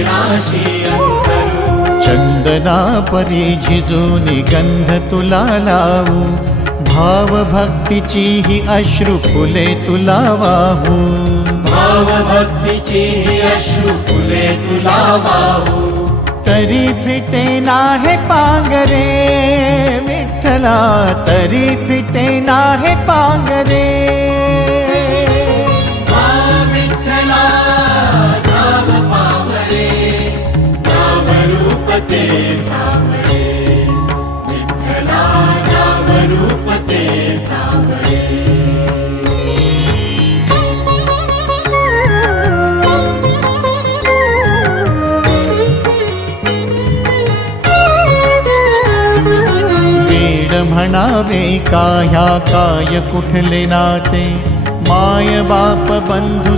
चरणाशी अंतरू। चंदना परी झिजूनी गंध तुला लावू, भाव भक्तीची ही अश्रु फुले तुला वाहू। भाव भक्तीची ही अश्रु फुले तुला वाहू। तरी फिटे नाहे पांगरे विठ्ठला, तरी फिटे नाहे पांगरे। विठ्ठला नाम पावरे, नाम रूप ते सावळे। विठ्ठला नाम रूप ते सावळे। म्हणावे का ह्या काय कुठले नाते, माय बाप बंधू